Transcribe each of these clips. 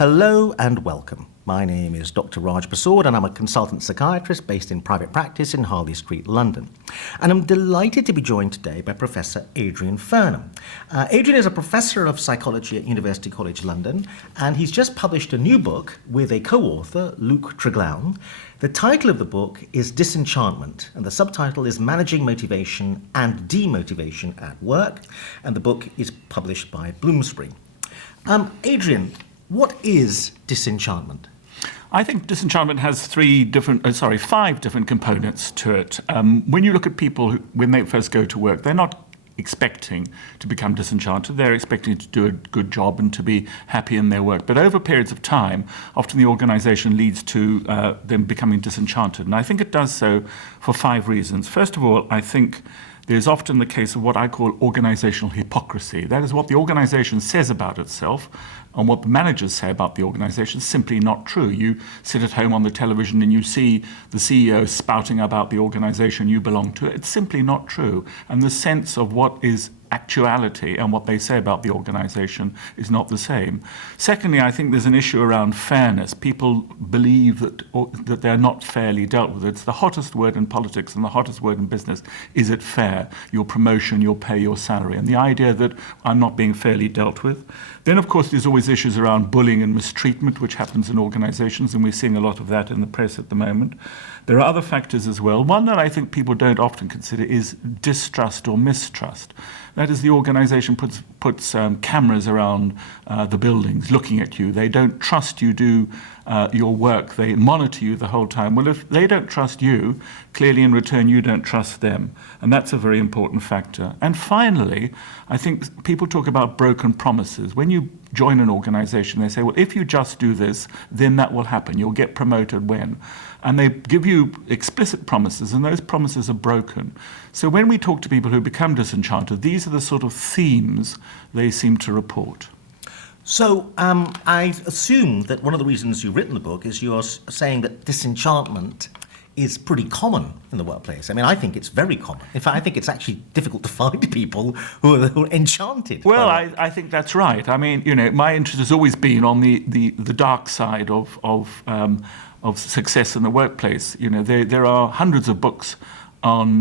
Hello and welcome. My name is Dr. Raj Persaud and I'm a consultant psychiatrist based in private practice in Harley Street, London. And I'm delighted to be joined today by Professor Adrian Furnham. Adrian is a professor of psychology at University College London, and he's just published a new book with a co-author, Luke Treglown. The title of the book is Disenchantment, and the subtitle is Managing Motivation and Demotivation at Work, and the book is published by Bloomsbury. Adrian, what is disenchantment? I think disenchantment has five different components to it. When you look at people when they first go to work, they're not expecting to become disenchanted. They're expecting to do a good job and to be happy in their work. But over periods of time, often the organisation leads to them becoming disenchanted. And I think it does so for five reasons. First of all, I think there's often the case of what I call organisational hypocrisy. That is, what the organisation says about itself and what the managers say about the organisation is simply not true. You sit at home on the television and you see the CEO spouting about the organisation you belong to. It's simply not true. And the sense of what is actuality and what they say about the organisation is not the same. Secondly, I think there's an issue around fairness. People believe that they're not fairly dealt with. It's the hottest word in politics and the hottest word in business. Is it fair? Your promotion, your pay, your salary. And the idea that I'm not being fairly dealt with. Then, of course, there's always issues around bullying and mistreatment, which happens in organisations, and we're seeing a lot of that in the press at the moment. There are other factors as well. One that I think people don't often consider is distrust or mistrust. That is, the organisation puts cameras around the buildings looking at you. They don't trust you do your work. They monitor you the whole time. Well, if they don't trust you, clearly in return you don't trust them. And that's a very important factor. And finally, I think people talk about broken promises. When you join an organisation, they say, well, if you just do this, then that will happen. You'll get promoted when. And they give you explicit promises, and those promises are broken. So when we talk to people who become disenchanted, these are the sort of themes they seem to report. So I assume that one of the reasons you've written the book is you're saying that disenchantment is pretty common in the workplace. I mean, I think it's very common. In fact, I think it's actually difficult to find people who are enchanted. Well, I think that's right. I mean, my interest has always been on the dark side of success in the workplace. There are hundreds of books on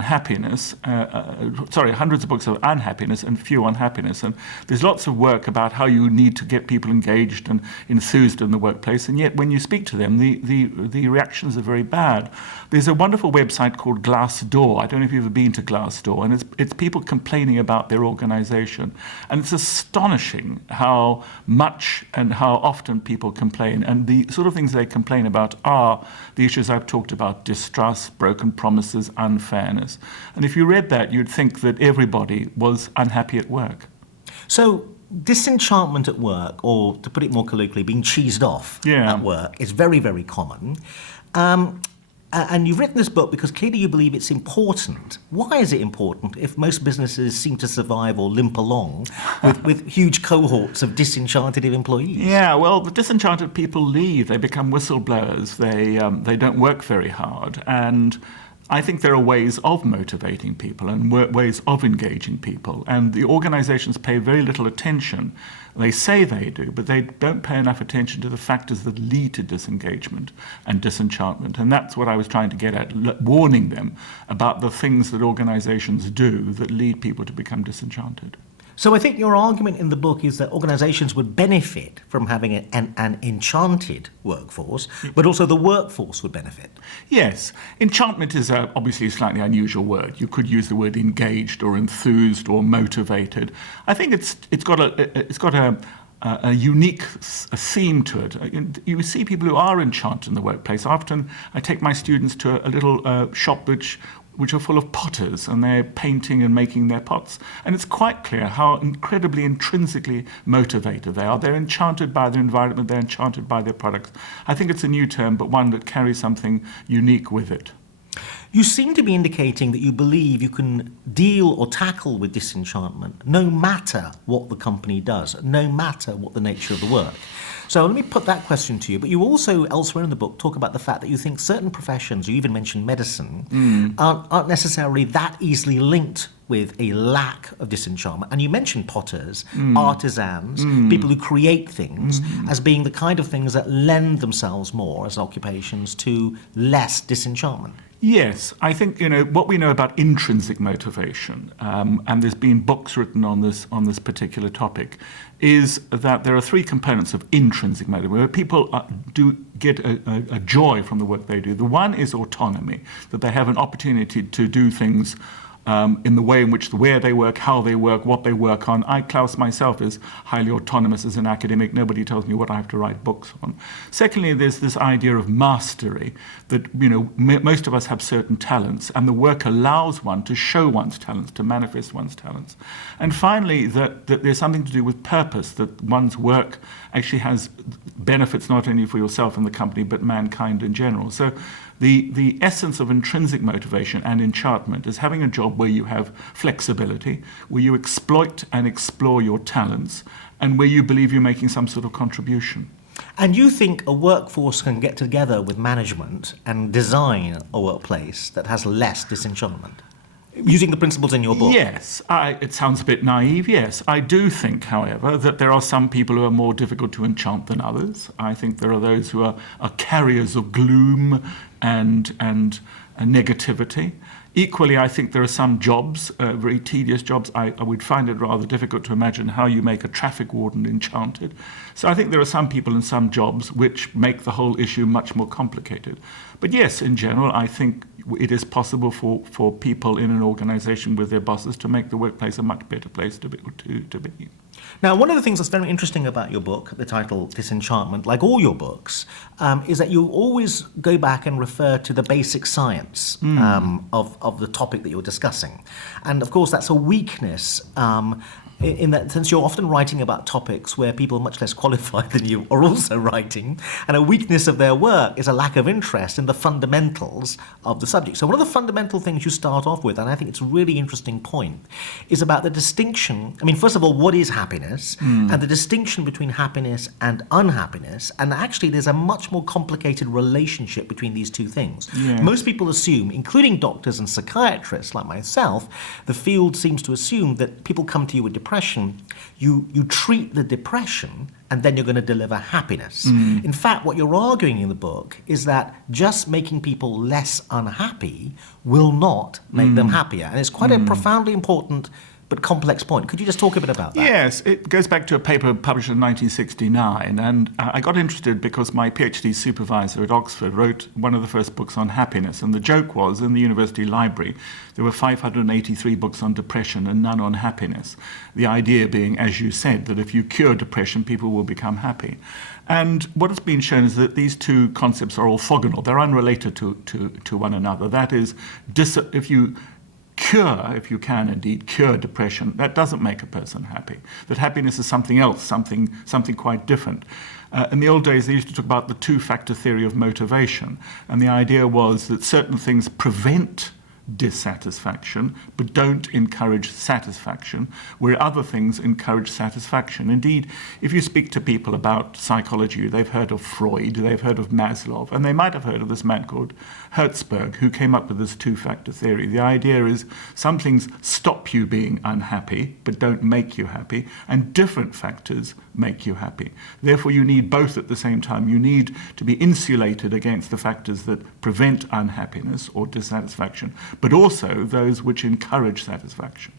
happiness, hundreds of books of unhappiness and few on happiness. And there's lots of work about how you need to get people engaged and enthused in the workplace. And yet when you speak to them, the reactions are very bad. There's a wonderful website called Glassdoor. I don't know if you've ever been to Glassdoor. And it's people complaining about their organisation. And it's astonishing how much and how often people complain. And the sort of things they complain about are the issues I've talked about: distrust, broken promises, unfairness. And if you read that, you'd think that everybody was unhappy at work. So disenchantment at work, or to put it more colloquially, being cheesed off at work, is very, very common. And you've written this book because clearly you believe it's important. Why is it important if most businesses seem to survive or limp along with huge cohorts of disenchanted employees? Yeah, well, the disenchanted people leave. They become whistleblowers. They don't work very hard. And I think there are ways of motivating people and ways of engaging people. And the organisations pay very little attention. They say they do, but they don't pay enough attention to the factors that lead to disengagement and disenchantment. And that's what I was trying to get at, warning them about the things that organisations do that lead people to become disenchanted. So I think your argument in the book is that organisations would benefit from having an enchanted workforce, but also the workforce would benefit. Yes. Enchantment is obviously a slightly unusual word. You could use the word engaged or enthused or motivated. I think it's got a unique theme to it. You see people who are enchanted in the workplace. Often I take my students to a little shop which are full of potters, and they're painting and making their pots. And it's quite clear how incredibly intrinsically motivated they are. They're enchanted by their environment, they're enchanted by their products. I think it's a new term, but one that carries something unique with it. You seem to be indicating that you believe you can deal or tackle with disenchantment no matter what the company does, no matter what the nature of the work. So let me put that question to you. But you also, elsewhere in the book, talk about the fact that you think certain professions, you even mentioned medicine, aren't necessarily that easily linked with a lack of disenchantment. And you mentioned potters, artisans, people who create things as being the kind of things that lend themselves more as occupations to less disenchantment. Yes, I think what we know about intrinsic motivation, and there's been books written on this particular topic, is that there are three components of intrinsic motivation, where people do get a joy from the work they do. The one is autonomy, that they have an opportunity to do things in the way in which where they work, how they work, what they work on. I, Klaus, myself, is highly autonomous as an academic. Nobody tells me what I have to write books on. Secondly, there's this idea of mastery, that most of us have certain talents, and the work allows one to show one's talents, to manifest one's talents. And finally, that there's something to do with purpose, that one's work actually has benefits not only for yourself and the company, but mankind in general. So the essence of intrinsic motivation and enchantment is having a job where you have flexibility, where you exploit and explore your talents, and where you believe you're making some sort of contribution. And you think a workforce can get together with management and design a workplace that has less disenchantment? Using the principles in your book? Yes. It sounds a bit naive, yes. I do think, however, that there are some people who are more difficult to enchant than others. I think there are those who are carriers of gloom and negativity. Equally, I think there are some jobs, very tedious jobs. I would find it rather difficult to imagine how you make a traffic warden enchanted. So I think there are some people in some jobs which make the whole issue much more complicated. But yes, in general, I think it is possible for people in an organisation with their bosses to make the workplace a much better place to be. Now, one of the things that's very interesting about your book, the title Disenchantment, like all your books, is that you always go back and refer to the basic science of the topic that you're discussing. And of course, that's a weakness in that sense. You're often writing about topics where people much less qualified than you are also writing, and a weakness of their work is a lack of interest in the fundamentals of the subject. So one of the fundamental things you start off with, and I think it's a really interesting point, is about the distinction. I mean, first of all, what is happiness, and the distinction between happiness and unhappiness, and actually there's a much more complicated relationship between these two things. Yeah. Most people assume, including doctors and psychiatrists like myself, the field seems to assume that people come to you with depression, you treat the depression, and then you're going to deliver happiness. In fact, what you're arguing in the book is that just making people less unhappy will not make them happier. And it's quite a profoundly important but complex point. Could you just talk a bit about that? Yes, it goes back to a paper published in 1969, and I got interested because my PhD supervisor at Oxford wrote one of the first books on happiness, and the joke was, in the university library, there were 583 books on depression and none on happiness. The idea being, as you said, that if you cure depression, people will become happy. And what has been shown is that these two concepts are orthogonal. They're unrelated to one another. That is, if you can indeed cure depression, that doesn't make a person happy. That happiness is something else, something quite different. In the old days, they used to talk about the two-factor theory of motivation, and the idea was that certain things prevent dissatisfaction but don't encourage satisfaction, where other things encourage satisfaction. Indeed, if you speak to people about psychology, they've heard of Freud, they've heard of Maslow, and they might have heard of this man called Hertzberg, who came up with this two-factor theory. The idea is some things stop you being unhappy but don't make you happy, and different factors make you happy. Therefore, you need both at the same time. You need to be insulated against the factors that prevent unhappiness or dissatisfaction, but also those which encourage satisfaction.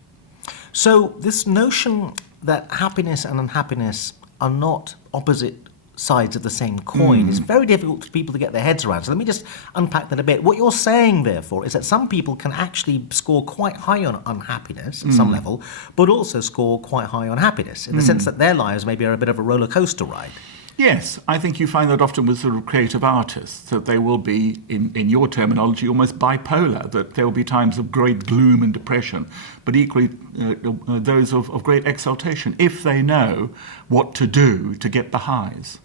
So this notion that happiness and unhappiness are not opposite sides of the same coin is very difficult for people to get their heads around. So let me just unpack that a bit. What you're saying, therefore, is that some people can actually score quite high on unhappiness at some level, but also score quite high on happiness, in the sense that their lives maybe are a bit of a roller coaster ride. Yes, I think you find that often with sort of creative artists, that they will be, in your terminology, almost bipolar, that there will be times of great gloom and depression, but equally those of great exaltation, if they know what to do to get the highs.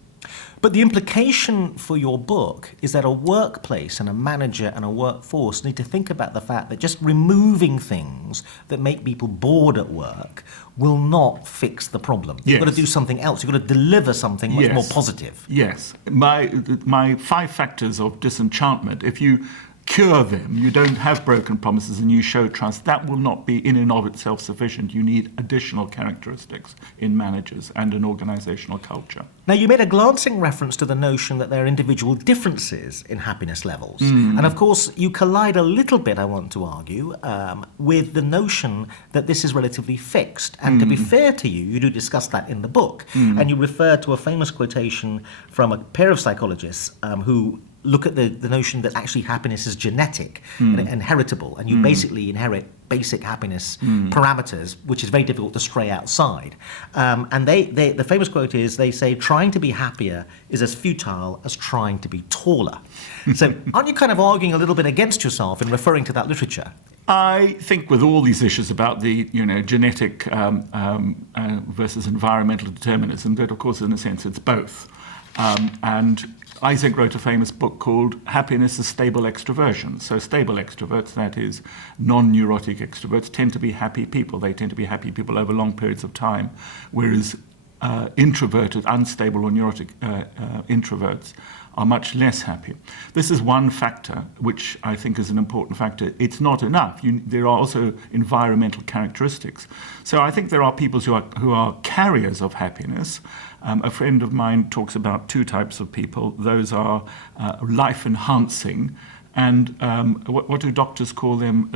But the implication for your book is that a workplace and a manager and a workforce need to think about the fact that just removing things that make people bored at work will not fix the problem. You've got to do something else. You've got to deliver something much more positive. Yes. My 5 factors of disenchantment, if you cure them, you don't have broken promises and you show trust, that will not be in and of itself sufficient. You need additional characteristics in managers and an organizational culture. Now, you made a glancing reference to the notion that there are individual differences in happiness levels. And of course, you collide a little bit, I want to argue, with the notion that this is relatively fixed. And to be fair to you, you do discuss that in the book. And you refer to a famous quotation from a pair of psychologists who look at the notion that actually happiness is genetic and heritable, and you basically inherit basic happiness parameters, which is very difficult to stray outside. And the famous quote is, they say, trying to be happier is as futile as trying to be taller. So aren't you kind of arguing a little bit against yourself in referring to that literature? I think with all these issues about the genetic versus environmental determinism, that of course in a sense it's both. And Isaac wrote a famous book called Happiness is Stable Extroversion. So stable extroverts, that is non-neurotic extroverts, tend to be happy people. They tend to be happy people over long periods of time, whereas introverted, unstable or neurotic introverts are much less happy. This is one factor, which I think is an important factor. It's not enough. There are also environmental characteristics. So I think there are people who are carriers of happiness. A friend of mine talks about 2 types of people. Those are life-enhancing and what do doctors call them?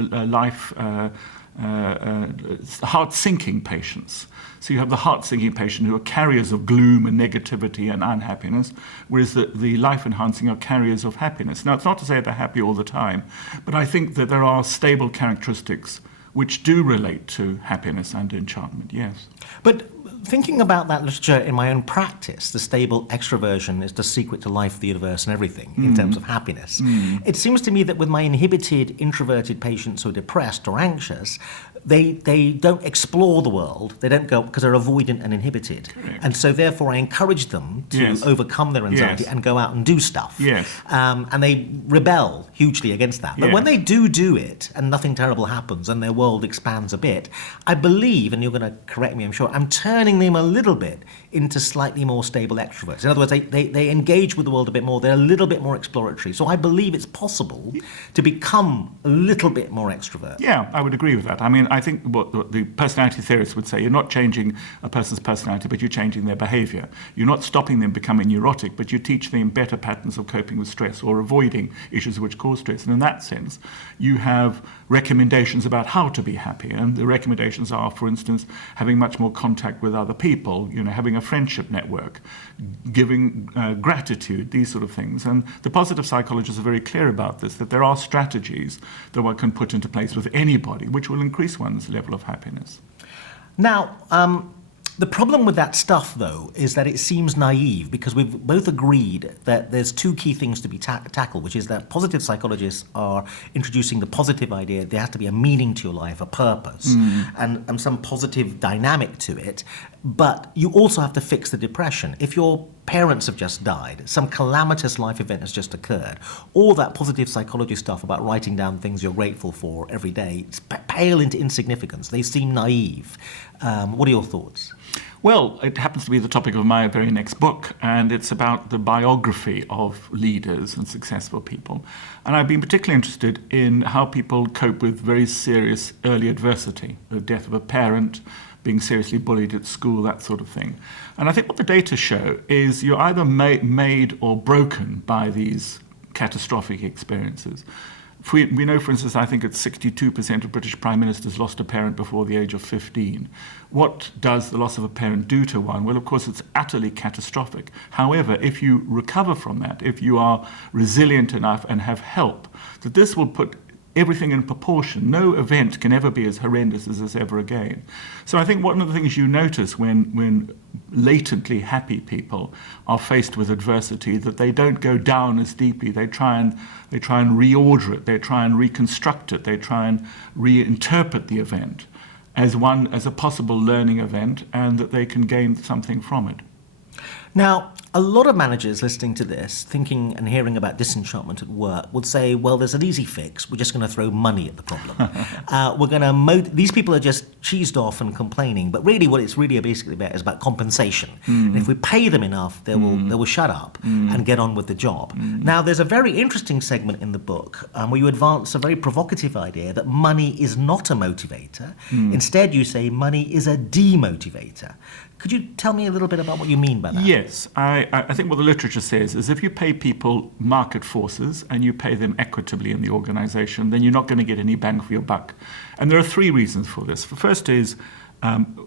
Heart-sinking patients. So you have the heart-sinking patient who are carriers of gloom and negativity and unhappiness, whereas the life-enhancing are carriers of happiness. Now, it's not to say they're happy all the time, but I think that there are stable characteristics which do relate to happiness and enchantment, yes. But thinking about that literature in my own practice, the stable extroversion is the secret to life, the universe, and everything in terms of happiness. It seems to me that with my inhibited, introverted patients who are depressed or anxious, they don't explore the world. They don't go because they're avoidant and inhibited. Correct. And so therefore I encourage them to overcome their anxiety and go out and do stuff. Yes. And they rebel hugely against that. But when they do it and nothing terrible happens and their world expands a bit, I believe, and you're going to correct me, I'm sure, I'm turning them a little bit into slightly more stable extroverts. In other words, they engage with the world a bit more. They're a little bit more exploratory. So I believe it's possible to become a little bit more extrovert. Yeah, I would agree with that. I mean, I think what the personality theorists would say, you're not changing a person's personality, but you're changing their behavior. You're not stopping them becoming neurotic, but you teach them better patterns of coping with stress or avoiding issues which cause stress. And in that sense, you have recommendations about how to be happy. And the recommendations are, for instance, having much more contact with other people, having a friendship network, giving gratitude, these sort of things. And the positive psychologists are very clear about this, that there are strategies that one can put into place with anybody, which will increase one's level of happiness. Now, the problem with that stuff, though, is that it seems naive, because we've both agreed that there's 2 key things to be tackled, which is that positive psychologists are introducing the positive idea there has to be a meaning to your life, a purpose, and some positive dynamic to it. But you also have to fix the depression. If your parents have just died, some calamitous life event has just occurred, all that positive psychology stuff about writing down things you're grateful for every day, it's pale into insignificance. They seem naive. What are your thoughts? Well, it happens to be the topic of my very next book, and it's about the biography of leaders and successful people. And I've been particularly interested in how people cope with very serious early adversity, the death of a parent, being seriously bullied at school, that sort of thing. And I think what the data show is you're either made or broken by these catastrophic experiences. We know, for instance, I think it's 62% of British prime ministers lost a parent before the age of 15. What does the loss of a parent do to one? Well, of course, it's utterly catastrophic. However, if you recover from that, if you are resilient enough and have help, that this will put everything in proportion. No event can ever be as horrendous as this ever again. So I think one of the things you notice when latently happy people are faced with adversity, that they don't go down as deeply. They try and reorder it. They try and reconstruct it. They try and reinterpret the event as a possible learning event, and that they can gain something from it. Now, A lot of managers listening to this, thinking and hearing about disenchantment at work, would say, well, there's an easy fix. We're just going to throw money at the problem. These people are just cheesed off and complaining. But really what it's really basically about is about compensation. And if we pay them enough, they will shut up and get on with the job. Now, there's a very interesting segment in the book where you advance a very provocative idea that money is not a motivator. Instead, you say money is a demotivator. Could you tell me a little bit about what you mean by that? Yes, I think what the literature says is if you pay people market forces and you pay them equitably in the organisation, then you're not going to get any bang for your buck. And there are three reasons for this. The first is,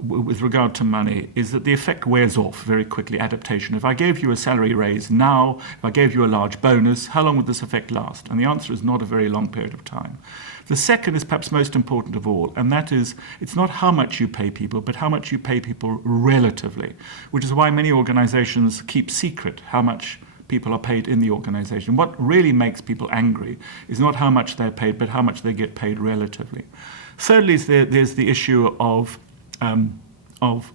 with regard to money, is that the effect wears off very quickly, adaptation. If I gave you a salary raise now, if I gave you a large bonus, how long would this effect last? And the answer is not a very long period of time. The second is perhaps most important of all, and that is it's not how much you pay people, but how much you pay people relatively, which is why many organizations keep secret how much people are paid in the organization. What really makes people angry is not how much they're paid, but how much they get paid relatively. Thirdly, there's the issue of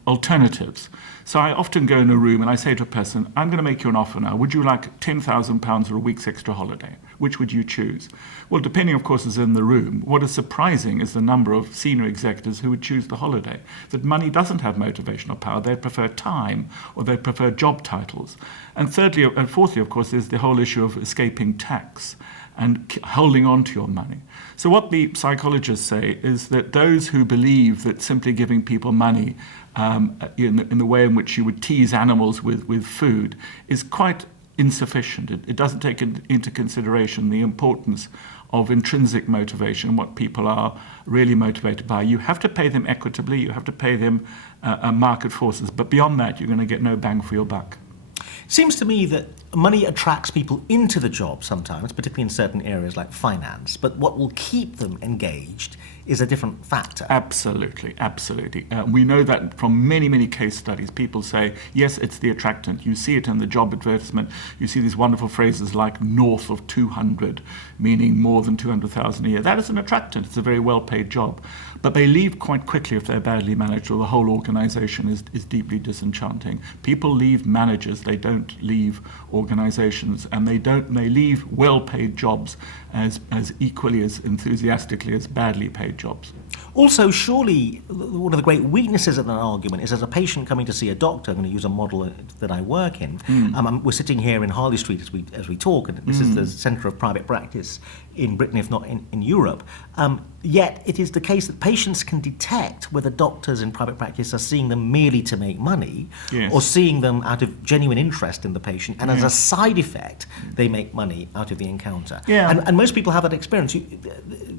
alternatives. So I often go in a room and I say to a person, I'm going to make you an offer now. Would you like £10,000 or a week's extra holiday? Which would you choose? Well, depending, of course, is in the room. What is surprising is the number of senior executives who would choose the holiday. That money doesn't have motivational power. They prefer time or they prefer job titles. And thirdly and fourthly, of course, is the whole issue of escaping tax and holding on to your money. So what the psychologists say is that those who believe that simply giving people money in the way in which you would tease animals with food is quite insufficient. It doesn't take into consideration the importance of intrinsic motivation, what people are really motivated by. You have to pay them equitably, you have to pay them market forces, but beyond that, you're going to get no bang for your buck. Seems to me that money attracts people into the job sometimes, particularly in certain areas like finance, but what will keep them engaged is a different factor. Absolutely, absolutely. We know that from many, many case studies. People say, yes, it's the attractant. You see it in the job advertisement. You see these wonderful phrases like north of 200, meaning more than 200,000 a year. That is an attractant. It's a very well-paid job. But they leave quite quickly if they're badly managed or the whole organisation is deeply disenchanting. People leave managers. They don't leave organisations. And they leave well-paid jobs as equally as enthusiastically as badly paid jobs. Also, surely one of the great weaknesses of an argument is as a patient coming to see a doctor, I'm going to use a model that I work in. We're sitting here in Harley Street as we talk, and this is the centre of private practice in Britain, if not in Europe. Yet it is the case that patients can detect whether doctors in private practice are seeing them merely to make money, yes, or seeing them out of genuine interest in the patient, and as a side effect, they make money out of the encounter. Yeah. And most people have that experience.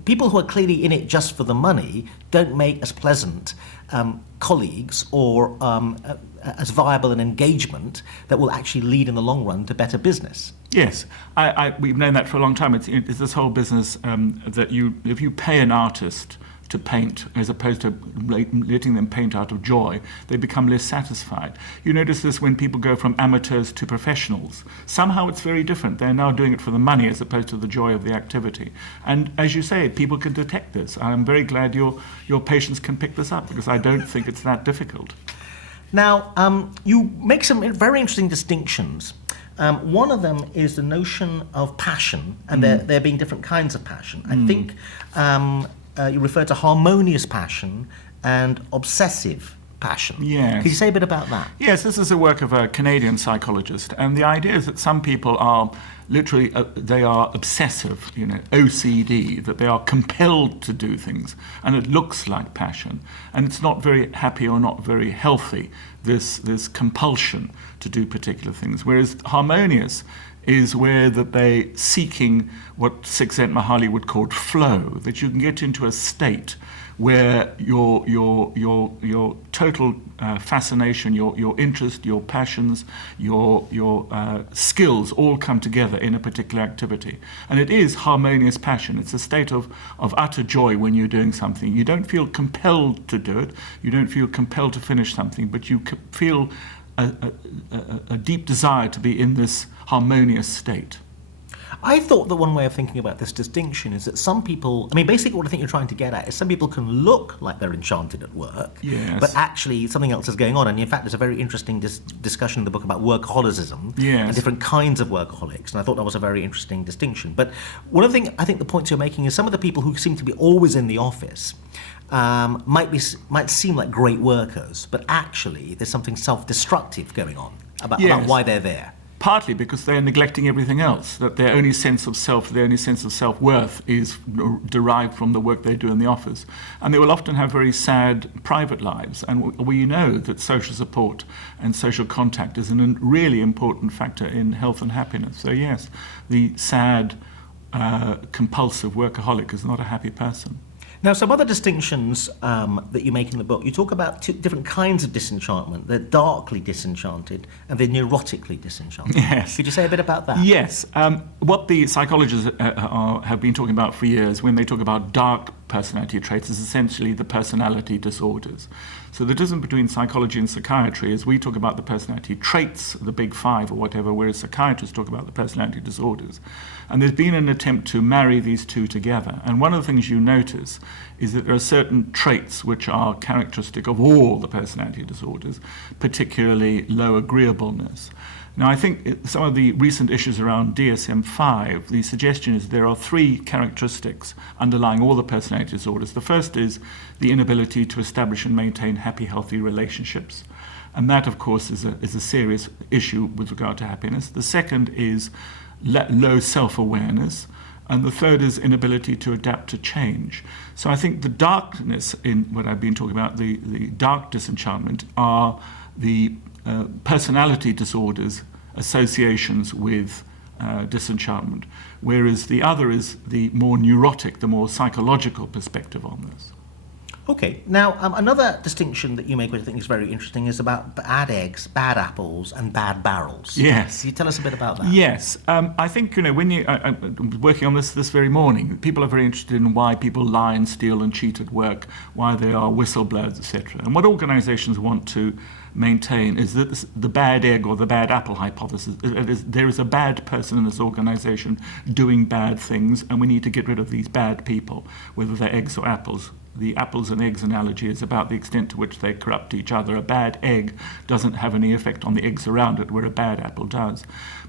People who are clearly in it just for the money don't make as pleasant colleagues or as viable an engagement that will actually lead in the long run to better business. Yes, we've known that for a long time. It's this whole business that if you pay an artist to paint as opposed to letting them paint out of joy, they become less satisfied. You notice this when people go from amateurs to professionals. Somehow it's very different. They're now doing it for the money as opposed to the joy of the activity. And as you say, people can detect this. I'm very glad your patients can pick this up because I don't think it's that difficult. Now, you make some very interesting distinctions. One of them is the notion of passion, and there being different kinds of passion. I think you refer to harmonious passion and obsessive passion. Yes. Could you say a bit about that? Yes, this is a work of a Canadian psychologist, and the idea is that some people are literally, they are obsessive, OCD, that they are compelled to do things, and it looks like passion, and it's not very happy or not very healthy, this compulsion to do particular things, whereas harmonious is where that they seeking what Csikszentmihalyi would call flow, that you can get into a state where your total fascination, your interest, your passions, your skills all come together in a particular activity. And it is harmonious passion. It's a state of utter joy when you're doing something. You don't feel compelled to do it. You don't feel compelled to finish something, but you feel a deep desire to be in this harmonious state. I thought that one way of thinking about this distinction is that some people, I mean, basically what I think you're trying to get at is some people can look like they're enchanted at work, Yes. but actually something else is going on. And in fact, there's a very interesting discussion in the book about workaholism Yes. and different kinds of workaholics. And I thought that was a very interesting distinction. But one of the things, I think the points you're making is some of the people who seem to be always in the office might seem like great workers, but actually there's something self-destructive going on about Yes. why they're there. Partly because they're neglecting everything else, that their only sense of self, their only sense of self-worth is derived from the work they do in the office. And they will often have very sad private lives. And we know that social support and social contact is a really important factor in health and happiness. So yes, the sad, compulsive workaholic is not a happy person. Now, some other distinctions that you make in the book, you talk about two different kinds of disenchantment. They're darkly disenchanted and they're neurotically disenchanted. Yes. Could you say a bit about that? Yes. What the psychologists have been talking about for years when they talk about dark personality traits is essentially the personality disorders. So the difference between psychology and psychiatry is we talk about the personality traits, the big five or whatever, whereas psychiatrists talk about the personality disorders. And there's been an attempt to marry these two together. And one of the things you notice is that there are certain traits which are characteristic of all the personality disorders, particularly low agreeableness. Now, I think some of the recent issues around DSM-5, the suggestion is there are three characteristics underlying all the personality disorders. The first is the inability to establish and maintain happy, healthy relationships. And that, of course, is a serious issue with regard to happiness. The second is low self-awareness. And the third is inability to adapt to change. So I think the darkness in what I've been talking about, the dark disenchantment, are the personality disorders associations with disenchantment, whereas the other is the more neurotic, the more psychological perspective on this. Okay. Now, another distinction that you make, which I think is very interesting, is about bad eggs, bad apples, and bad barrels. Yes. Can you tell us a bit about that? Yes. I think, when I'm working on this very morning, people are very interested in why people lie and steal and cheat at work, why they are whistleblowers, etc. And what organizations want to maintain is that the bad egg or the bad apple hypothesis. There is a bad person in this organization doing bad things, and we need to get rid of these bad people, whether they're eggs or apples. The apples and eggs analogy is about the extent to which they corrupt each other. A bad egg doesn't have any effect on the eggs around it, where a bad apple does.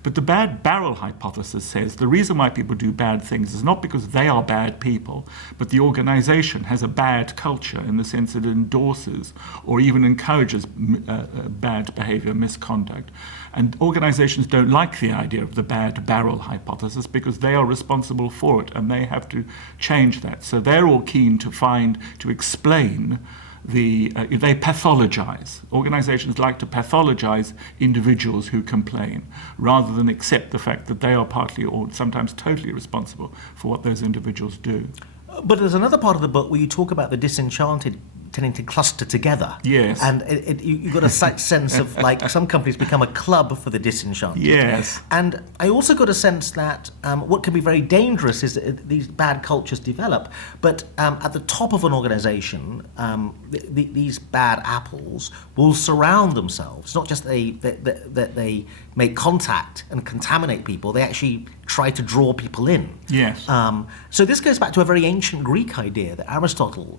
But the bad barrel hypothesis says the reason why people do bad things is not because they are bad people, but the organization has a bad culture in the sense it endorses or even encourages bad behavior, misconduct. And organizations don't like the idea of the bad barrel hypothesis because they are responsible for it and they have to change that. So they're all keen to explain they pathologize. Organizations like to pathologize individuals who complain rather than accept the fact that they are partly or sometimes totally responsible for what those individuals do. But there's another part of the book where you talk about the disenchanted tending to cluster together. Yes. And you've got a sense of, like, some companies become a club for the disenchanted. Yes. And I also got a sense that what can be very dangerous is that these bad cultures develop, but at the top of an organization, these bad apples will surround themselves. Not just that they make contact and contaminate people, they actually try to draw people in. Yes. So this goes back to a very ancient Greek idea that Aristotle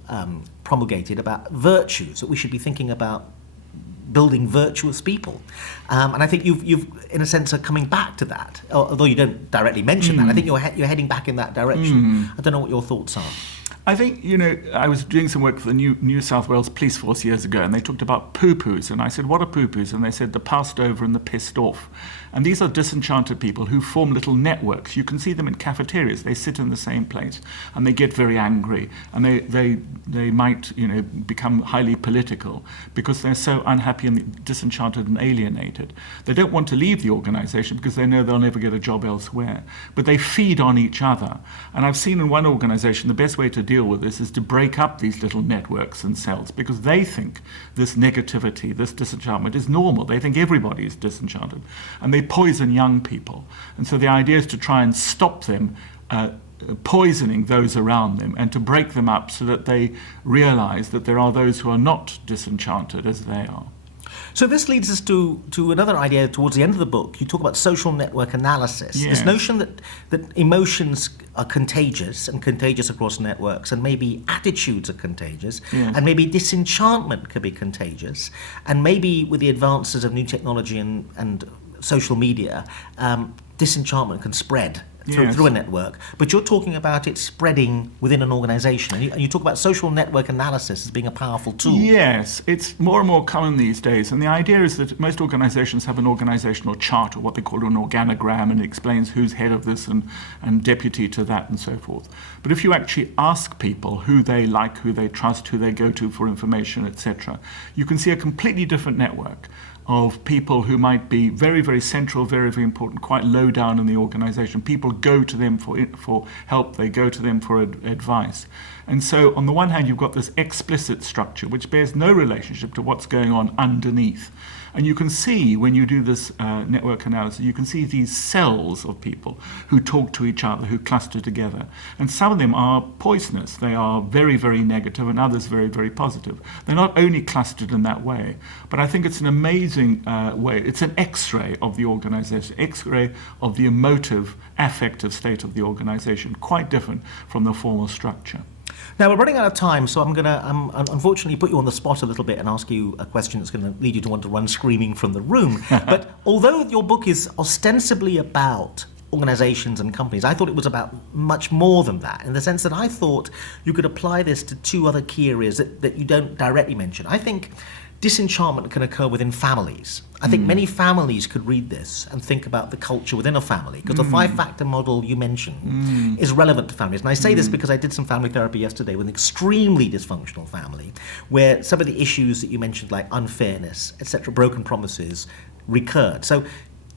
promulgated about virtues, that we should be thinking about building virtuous people. And I think you've in a sense, are coming back to that, although you don't directly mention that. I think you're heading back in that direction. I don't know what your thoughts are. I think, I was doing some work for the New South Wales Police Force years ago, and they talked about poo-poos, and I said, what are poo-poos? And they said the passed over and the pissed off. And these are disenchanted people who form little networks. You can see them in cafeterias. They sit in the same place, and they get very angry, and they might, become highly political because they're so unhappy and disenchanted and alienated. They don't want to leave the organization because they know they'll never get a job elsewhere. But they feed on each other. And I've seen in one organization the best way to deal with this is to break up these little networks and cells because they think this negativity, this disenchantment is normal. They think everybody is disenchanted. And they poison young people. And so the idea is to try and stop them poisoning those around them and to break them up so that they realize that there are those who are not disenchanted as they are. So this leads us to another idea towards the end of the book. You talk about social network analysis. Yes. This notion that emotions are contagious and contagious across networks, and maybe attitudes are contagious, Yes. and maybe disenchantment could be contagious, and maybe with the advances of new technology and social media, disenchantment can spread Yes. through a network. But you're talking about it spreading within an organisation, and you talk about social network analysis as being a powerful tool. Yes, it's more and more common these days. And the idea is that most organizations have an organizational chart, or what they call an organogram, and it explains who's head of this and deputy to that and so forth. But if you actually ask people who they like, who they trust, who they go to for information, etc., you can see a completely different network of people who might be very, very central, very, very important, quite low down in the organization. People go to them for help, they go to them for advice. And so on the one hand, you've got this explicit structure, which bears no relationship to what's going on underneath. And you can see, when you do this network analysis, you can see these cells of people who talk to each other, who cluster together. And some of them are poisonous. They are very, very negative, and others very, very positive. They're not only clustered in that way, but I think it's an amazing way. It's an X-ray of the organization, X-ray of the emotive, affective state of the organization, quite different from the formal structure. Now, we're running out of time, so I'm going to unfortunately put you on the spot a little bit and ask you a question that's going to lead you to want to run screaming from the room. But although your book is ostensibly about organizations and companies, I thought it was about much more than that, in the sense that I thought you could apply this to two other key areas that you don't directly mention. I think disenchantment can occur within families. I think many families could read this and think about the culture within a family, because the five-factor model you mentioned is relevant to families. And I say this because I did some family therapy yesterday with an extremely dysfunctional family, where some of the issues that you mentioned, like unfairness, etc., broken promises, recurred. So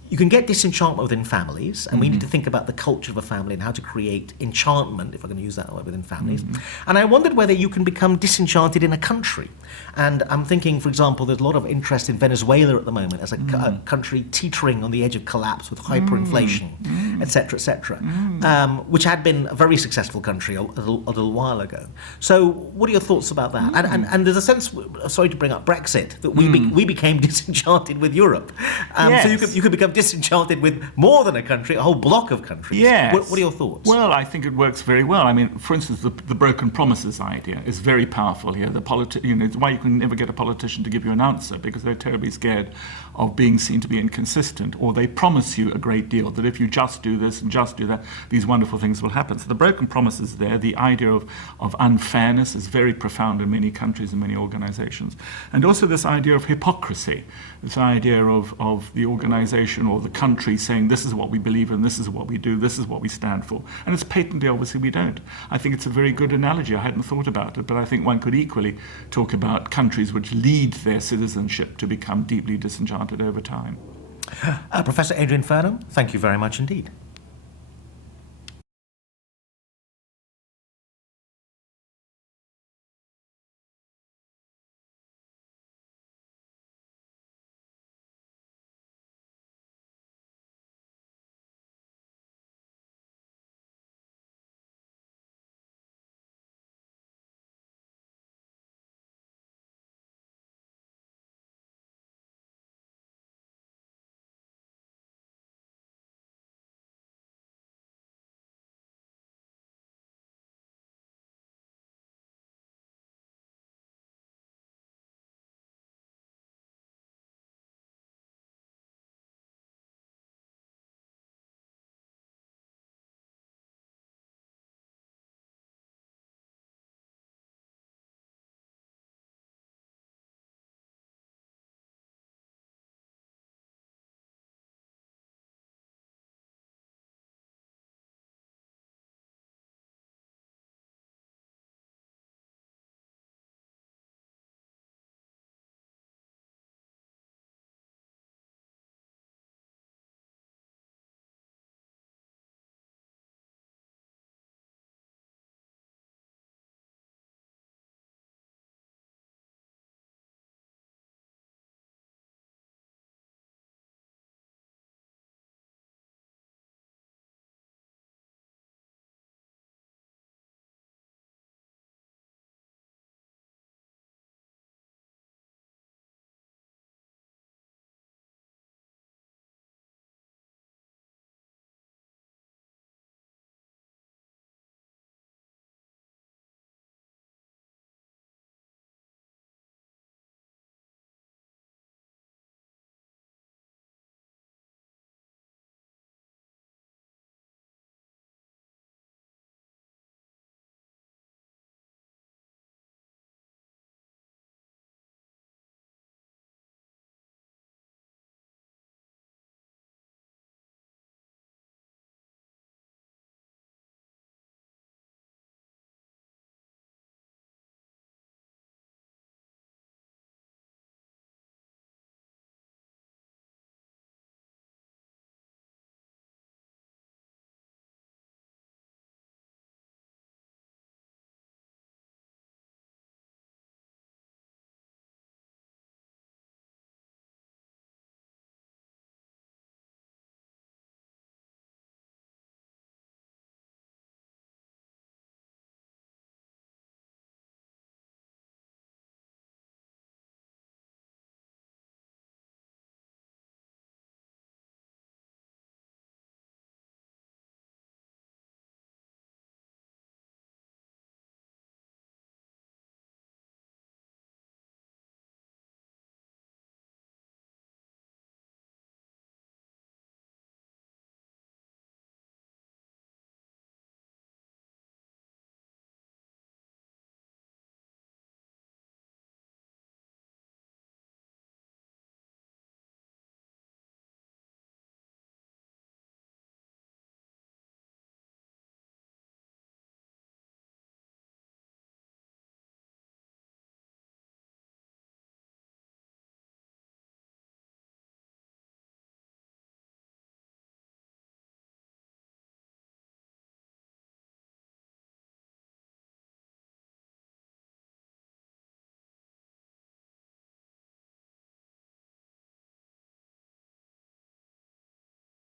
you can get disenchantment within families, and we need to think about the culture of a family and how to create enchantment, if I'm going to use that word, within families. And I wondered whether you can become disenchanted in a country. And I'm thinking, for example, there's a lot of interest in Venezuela at the moment as a country teetering on the edge of collapse with hyperinflation, etc., which had been a very successful country a little while ago. So what are your thoughts about that? And there's a sense, sorry to bring up Brexit, that we became disenchanted with Europe. So you could become disenchanted with more than a country, a whole block of countries. Yes. What are your thoughts? Well, I think it works very well. I mean, for instance, the broken promises idea is very powerful here. It's why you can never get a politician to give you an answer, because they're terribly scared of being seen to be inconsistent, or they promise you a great deal, that if you just do this and just do that, these wonderful things will happen. So the broken promises there, the idea of unfairness is very profound in many countries and many organizations. And also this idea of hypocrisy, this idea of the organization or the country saying, this is what we believe in, this is what we do, this is what we stand for. And it's patently obviously we don't. I think it's a very good analogy. I hadn't thought about it, but I think one could equally talk about countries which lead their citizenship to become deeply disenchanted over time. Professor Adrian Furnham, thank you very much indeed.